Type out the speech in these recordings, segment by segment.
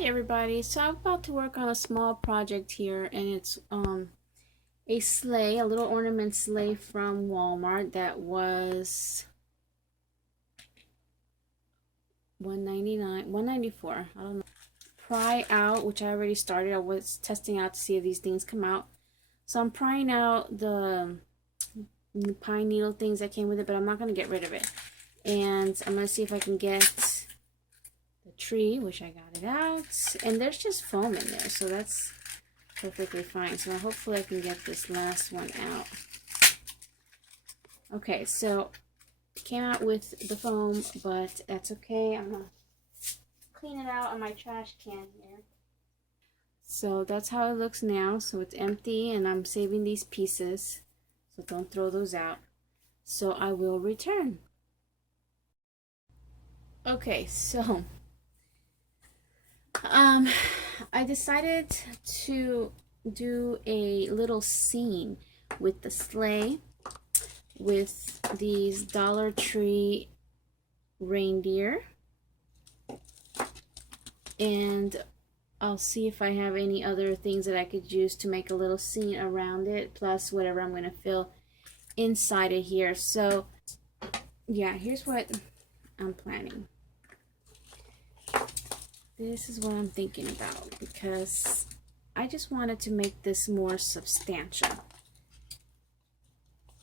Hey everybody, so I'm about to work on a small project here, and it's a sleigh, a little ornament sleigh from Walmart that was $1.99, $1.94. I don't know. Pry out, which I already started. I was testing out to see if these things come out. So I'm prying out the pine needle things that came with it, but I'm not going to get rid of it. And I'm going to see if I can get the tree, which I got it out, and there's just foam in there, so that's perfectly fine. So hopefully I can get this last one out. Okay, so it came out with the foam, but that's okay. I'm gonna clean it out on my trash can here. So that's how it looks now. So it's empty, and I'm saving these pieces, so don't throw those out. So I will return. Okay, so I decided to do a little scene with the sleigh with these Dollar Tree reindeer, and I'll see if I have any other things that I could use to make a little scene around it, plus whatever I'm going to fill inside of here. So yeah, here's what I'm planning. This is what I'm thinking about, because I just wanted to make this more substantial.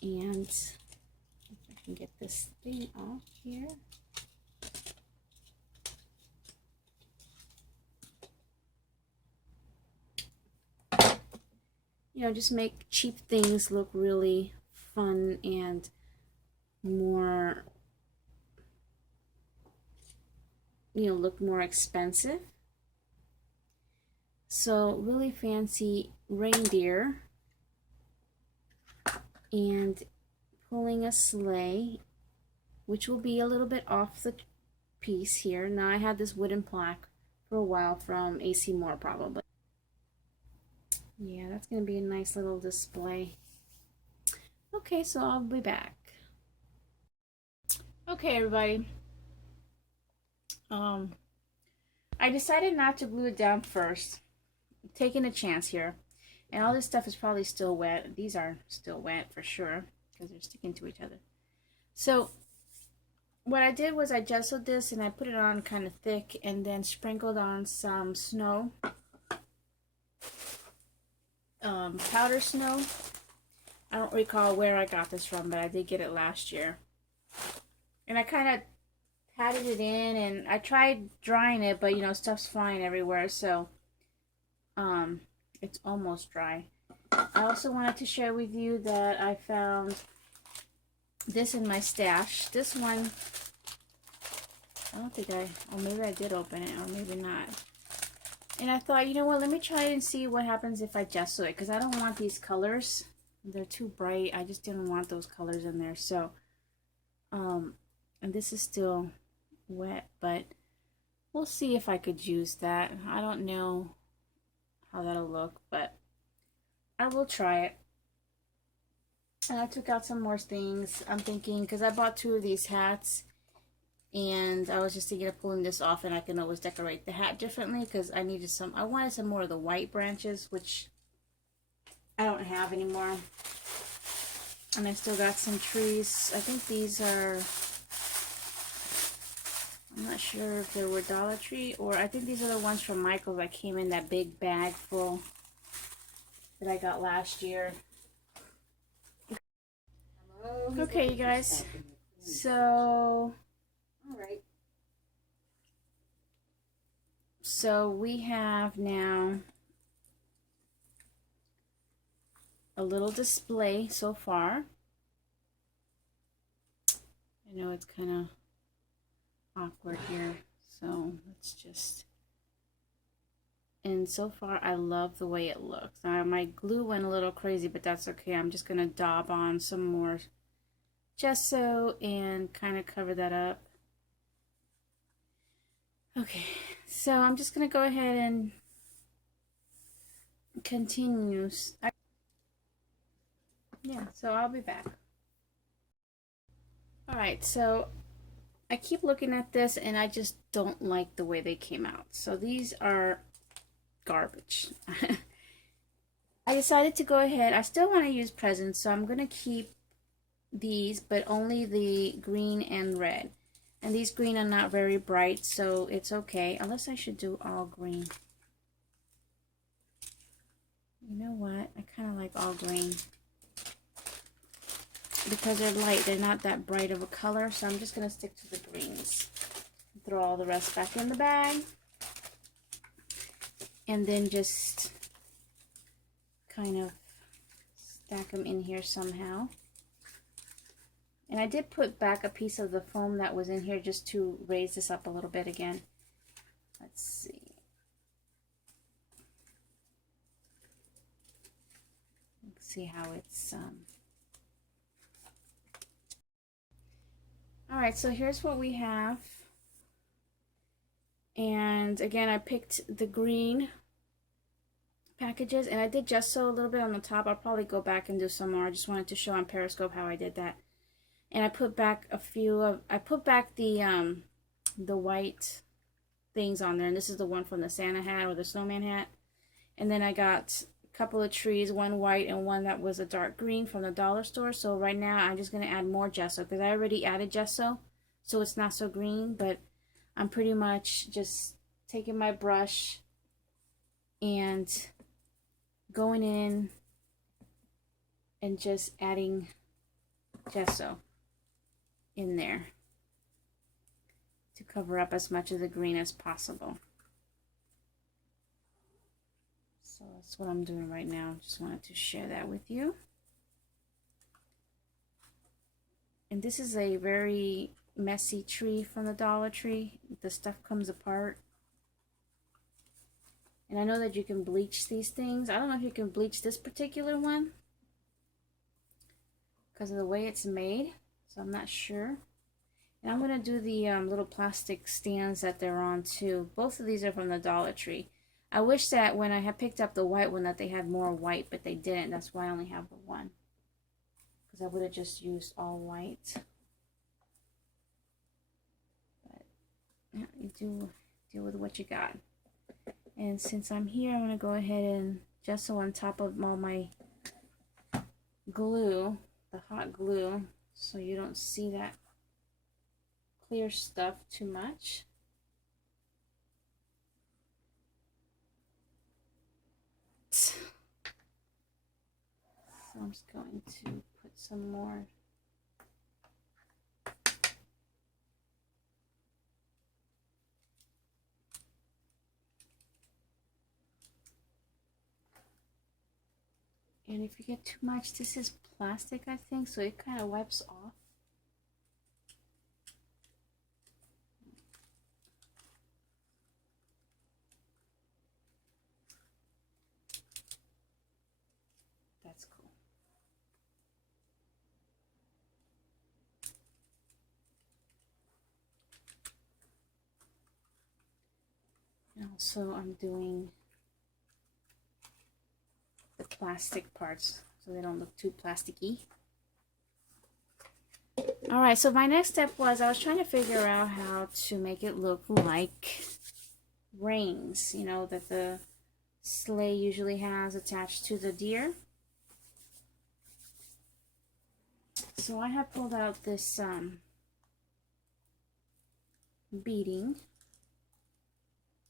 And if I can get this thing off here. You know, just make cheap things look really fun and more, look more expensive. So really fancy reindeer and pulling a sleigh, which will be a little bit off the piece here. Now I had this wooden plaque for a while from AC Moore probably. Yeah, that's going to be a nice little display. Okay, so I'll be back. Okay, everybody. I decided not to glue it down first. I'm taking a chance here. And all this stuff is probably still wet. These are still wet for sure, because they're sticking to each other. So what I did was I gessoed this and I put it on kind of thick and then sprinkled on some snow. Powder snow. I don't recall where I got this from, but I did get it last year. And I kind of patted it in, and I tried drying it, but stuff's flying everywhere, so it's almost dry. I also wanted to share with you that I found this in my stash. This one, I don't think or maybe I did open it, or maybe not. And I thought, you know what, let me try and see what happens if I gesso it, because I don't want these colors. They're too bright. I just didn't want those colors in there. So, and this is still wet, but we'll see if I could use that. I don't know how that'll look, but I will try it. And I took out some more things. I'm thinking, because I bought 2 of these hats, and I was just thinking of pulling this off, and I can always decorate the hat differently, because I wanted some more of the white branches, which I don't have anymore. And I still got some trees. I think these are, I'm not sure if they were Dollar Tree, or I think these are the ones from Michael's that came in that big bag full that I got last year. Okay, you guys. So, alright. So we have now a little display so far. I know it's kind of awkward here, so let's just, and so far I love the way it looks. Now my glue went a little crazy, but that's okay. I'm just gonna daub on some more gesso and kind of cover that up. Okay, so I'm just gonna go ahead and continue. Yeah, so I'll be back. Alright, so I keep looking at this and I just don't like the way they came out. So these are garbage. I decided to go ahead. I still want to use presents, so I'm going to keep these, but only the green and red. And these green are not very bright, so it's okay. Unless I should do all green. You know what? I kind of like all green. Because they're light, they're not that bright of a color, so I'm just going to stick to the greens. Throw all the rest back in the bag. And then just kind of stack them in here somehow. And I did put back a piece of the foam that was in here just to raise this up a little bit again. Let's see. Let's see how it's all right, so here's what we have. And again, I picked the green packages, and I did gesso a little bit on the top. I'll probably go back and do some more. I just wanted to show on Periscope how I did that. And I put back a few of, I put back the white things on there, and this is the one from the Santa hat or the snowman hat. And then I got a couple of trees, one white and one that was a dark green from the dollar store. So right now I'm just going to add more gesso because I already added gesso, so it's not so green. But I'm pretty much just taking my brush and going in and just adding gesso in there to cover up as much of the green as possible. So that's what I'm doing right now. Just wanted to share that with you. And this is a very messy tree from the Dollar Tree. The stuff comes apart. And I know that you can bleach these things. I don't know if you can bleach this particular one because of the way it's made. So I'm not sure. And I'm going to do the little plastic stands that they're on too. Both of these are from the Dollar Tree. I wish that when I had picked up the white one that they had more white, but they didn't. That's why I only have the one. Because I would have just used all white. But yeah, you do deal with what you got. And since I'm here, I'm going to go ahead and gesso on top of all my glue, the hot glue, so you don't see that clear stuff too much. So I'm just going to put some more . And if you get too much, this is plastic, I think, so it kind of wipes off. That's cool. And also I'm doing the plastic parts so they don't look too plasticky. Alright, so my next step was I was trying to figure out how to make it look like reins, you know, that the sleigh usually has attached to the deer. So I have pulled out this beading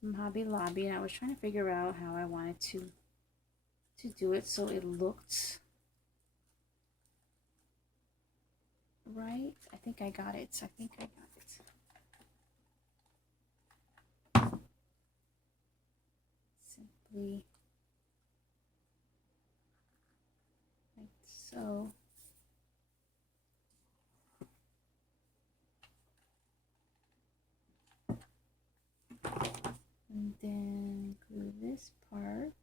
from Hobby Lobby, and I was trying to figure out how I wanted to do it so it looked right. I think I got it. Simply like so. And then glue this part.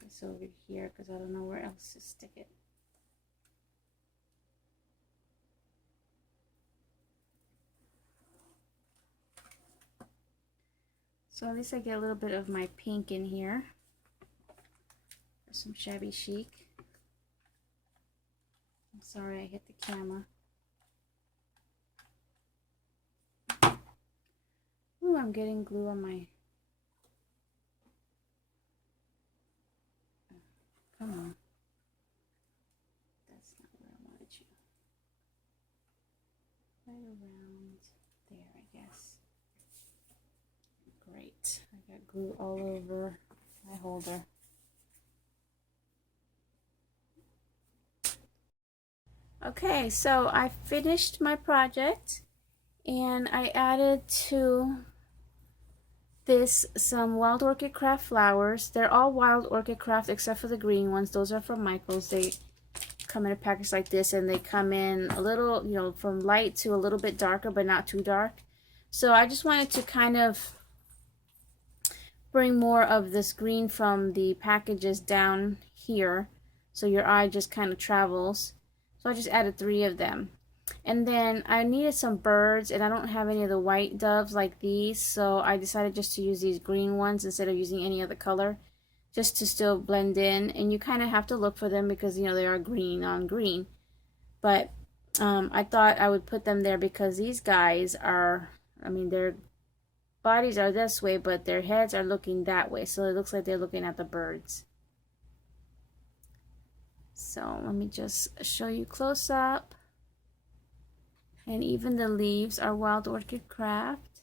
This over here because I don't know where else to stick it. So at least I get a little bit of my pink in here. Some Shabby Chic. I'm sorry I hit the camera. Ooh, I'm getting glue on my... Come on. That's not where I wanted you. Right around there, I guess. Great. I got glue all over my holder. Okay, so I finished my project and I added to this some Wild Orchid Craft flowers. They're all Wild Orchid Craft except for the green ones. Those are from Michael's. They come in a package like this, and they come in a little, you know, from light to a little bit darker, but not too dark. So I just wanted to kind of bring more of this green from the packages down here, so your eye just kind of travels. So I just added 3 of them. And then I needed some birds, and I don't have any of the white doves like these, so I decided just to use these green ones instead of using any other color, just to still blend in. And you kind of have to look for them because, you know, they are green on green. But I thought I would put them there because these guys are, I mean, their bodies are this way, but their heads are looking that way, so it looks like they're looking at the birds. So let me just show you close up. And even the leaves are Wild Orchid Craft.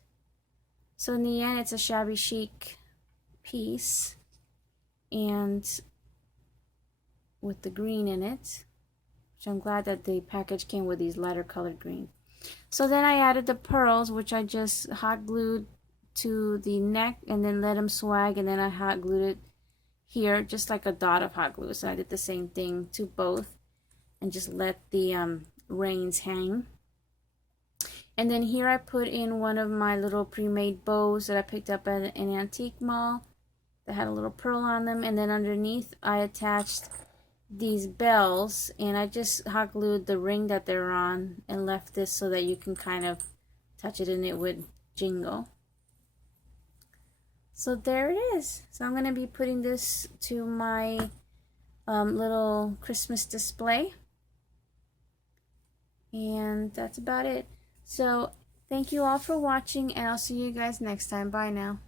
So in the end, it's a Shabby Chic piece, and with the green in it, which I'm glad that the package came with these lighter colored green. So then I added the pearls, which I just hot glued to the neck and then let them swag, and then I hot glued it here, just like a dot of hot glue. So I did the same thing to both and just let the reins hang. And then here I put in one of my little pre-made bows that I picked up at an antique mall that had a little pearl on them. And then underneath I attached these bells, and I just hot glued the ring that they're on and left this so that you can kind of touch it and it would jingle. So there it is. So I'm going to be putting this to my little Christmas display. And that's about it. So thank you all for watching, and I'll see you guys next time. Bye now.